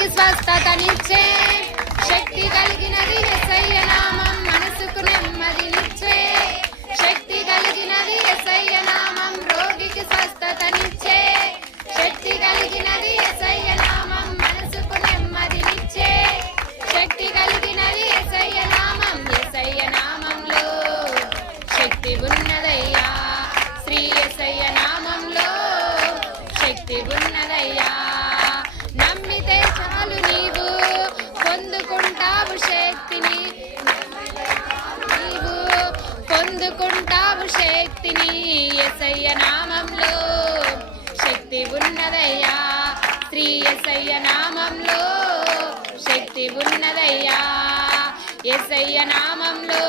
రోగికి స్వస్థతనిచ్చే శక్తి కలిగినది యేసయ్య నామం, మనసుకు నెమ్మదినిచ్చే శక్తి కలిగినది యేసయ్య నామం, రోగికి స్వస్థతనిచ్చే శక్తి కలిగినది యేసయ్య నామం, మనసుకు నెమ్మదినిచ్చే శక్తి కలిగినది యేసయ్య నామం. యేసయ్య నామంలో శక్తి ఉన్నదయ్యా, శ్రీ యేసయ్య నామంలో శక్తి ఉన్నదయ్యా. నమ్మితే చాలు నీవు పొందుకుంటావు శక్తిని, నీవు పొందుకుంటావు శక్తిని. యేసయ్య నామంలో శక్తి ఉన్నదయ్యా, శ్రీ యేసయ్య నామంలో శక్తి ఉన్నదయ్యా. యేసయ్య నామంలో